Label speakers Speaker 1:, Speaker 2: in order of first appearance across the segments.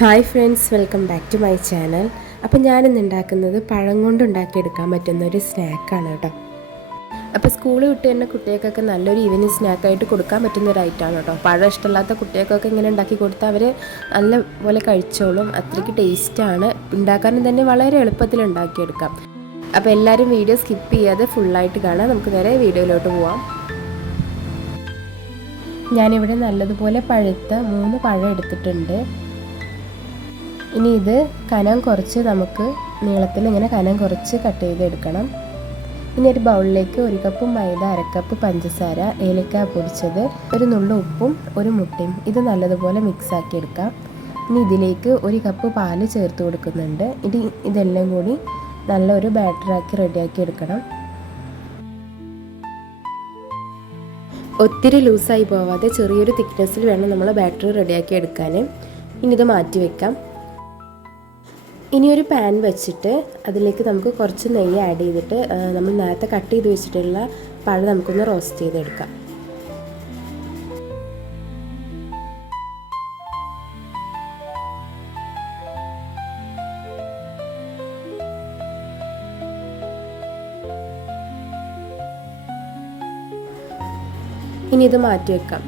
Speaker 1: Hi friends welcome back to my channel. അപ്പോൾ ഞാനിന്ന് ഉണ്ടാക്കുന്നത് പഴം കൊണ്ട് ഉണ്ടാക്കിയെടുക്കാൻ പറ്റുന്ന ഒരു സ്നാക്കാണ് കേട്ടോ. അപ്പോൾ സ്കൂൾ വിട്ട് തന്നെ കുട്ടികൾക്കൊക്കെ നല്ലൊരു ഈവനിങ് സ്നാക്കായിട്ട് കൊടുക്കാൻ പറ്റുന്ന ഒരു ഐറ്റമാണ് കേട്ടോ. പഴം ഇഷ്ടമില്ലാത്ത കുട്ടികൾക്കൊക്കെ ഇങ്ങനെ ഉണ്ടാക്കി കൊടുത്താൽ അവർ നല്ല പോലെ കഴിച്ചോളും. അത്രയ്ക്ക് ടേസ്റ്റാണ് ഉണ്ടാക്കാനും തന്നെ വളരെ എളുപ്പത്തിൽ ഉണ്ടാക്കിയെടുക്കാം. അപ്പോൾ എല്ലാവരും വീഡിയോ സ്കിപ്പ് ചെയ്യാതെ ഫുള്ളായിട്ട് കാണാം. നമുക്ക് നേരെ വീഡിയോയിലോട്ട് പോവാം. ഞാനിവിടെ നല്ലതുപോലെ പഴുത്ത മൂന്ന് പഴം എടുത്തിട്ടുണ്ട്. ഇനി ഇത് കനം കുറച്ച് നമുക്ക് നീളത്തിൽ ഇങ്ങനെ കനം കുറച്ച് കട്ട് ചെയ്തെടുക്കണം. ഇനി ഒരു ബൗളിലേക്ക് ഒരു കപ്പ് മൈദ അരക്കപ്പ് പഞ്ചസാര ഏലക്ക പൊടിച്ചത് ഒരു നുള്ളു ഉപ്പും ഒരു മുട്ടയും. ഇത് നല്ലതുപോലെ മിക്സാക്കി എടുക്കാം. ഇനി ഇതിലേക്ക് ഒരു കപ്പ് പാൽ ചേർത്ത് കൊടുക്കുന്നുണ്ട്. ഇനി ഇതെല്ലാം കൂടി നല്ലൊരു ബാറ്ററാക്കി റെഡിയാക്കി എടുക്കണം. ഒത്തിരി ലൂസായി പോവാതെ ചെറിയൊരു തിക്നെസ്സിൽ വേണം നമ്മൾ ബാറ്ററി റെഡിയാക്കി എടുക്കാൻ ഇനി ഇത് മാറ്റി വെക്കാം. ഇനി ഒരു പാൻ വെച്ചിട്ട് അതിലേക്ക് നമുക്ക് കുറച്ച് നെയ്യ് ആഡ് ചെയ്തിട്ട് നമ്മൾ നേരത്തെ കട്ട് ചെയ്ത് വെച്ചിട്ടുള്ള പഴം നമുക്കൊന്ന് റോസ്റ്റ് ചെയ്തെടുക്കാം. ഇനി ഇത് മാറ്റി വെക്കാം.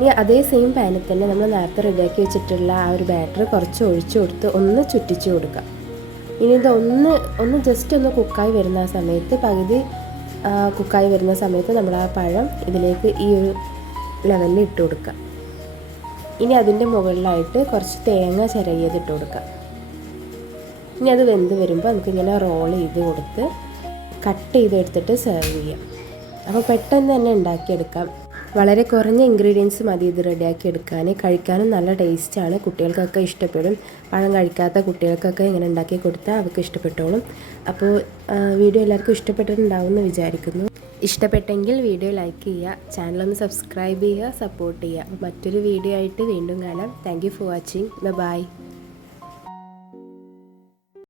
Speaker 1: ഇനി അതേ സെയിം പാനിൽ തന്നെ നമ്മൾ നേരത്തെ റെഡിയാക്കി വെച്ചിട്ടുള്ള ആ ഒരു ബാറ്റർ കുറച്ച് ഒഴിച്ചു കൊടുത്ത് ഒന്ന് ചുറ്റിച്ച് കൊടുക്കാം. ഇനി ഇത് ഒന്ന് ഒന്ന് ജസ്റ്റ് ഒന്ന് കുക്കായി വരുന്ന സമയത്ത് പകുതി കുക്കായി വരുന്ന സമയത്ത് നമ്മൾ ആ പഴം ഇതിലേക്ക് ഈ ഒരു ലെവലിൽ ഇട്ട് കൊടുക്കുക ഇനി അതിന്റെ മുകളിലായിട്ട് കുറച്ച് തേങ്ങ ചിരകിയത് ഇട്ട് കൊടുക്കുക ഇനി അത് വെന്ത് വരുമ്പോൾ നമുക്കിങ്ങനെ റോൾ ചെയ്ത് കൊടുത്ത് കട്ട് ചെയ്തെടുത്തിട്ട് സെർവ് ചെയ്യാം. അപ്പോൾ പെട്ടെന്ന് തന്നെ ഉണ്ടാക്കിയെടുക്കാം. വളരെ കുറഞ്ഞ ഇൻഗ്രീഡിയൻസ് മതി ഇത് റെഡിയാക്കി എടുക്കാൻ കഴിക്കാനും നല്ല ടേസ്റ്റാണ് കുട്ടികൾക്കൊക്കെ ഇഷ്ടപ്പെടും. പഴം കഴിക്കാത്ത കുട്ടികൾക്കൊക്കെ ഇങ്ങനെ ഉണ്ടാക്കി കൊടുത്താൽ അവർക്ക് ഇഷ്ടപ്പെട്ടോളും. അപ്പോൾ വീഡിയോ എല്ലാവർക്കും ഇഷ്ടപ്പെട്ടിട്ടുണ്ടാവും എന്ന് വിചാരിക്കുന്നു. ഇഷ്ടപ്പെട്ടെങ്കിൽ വീഡിയോ ലൈക്ക് ചെയ്യുക. ചാനലൊന്ന് സബ്സ്ക്രൈബ് ചെയ്യുക സപ്പോർട്ട് ചെയ്യുക. മറ്റൊരു വീഡിയോ ആയിട്ട് വീണ്ടും കാണാം. Thank for watching bye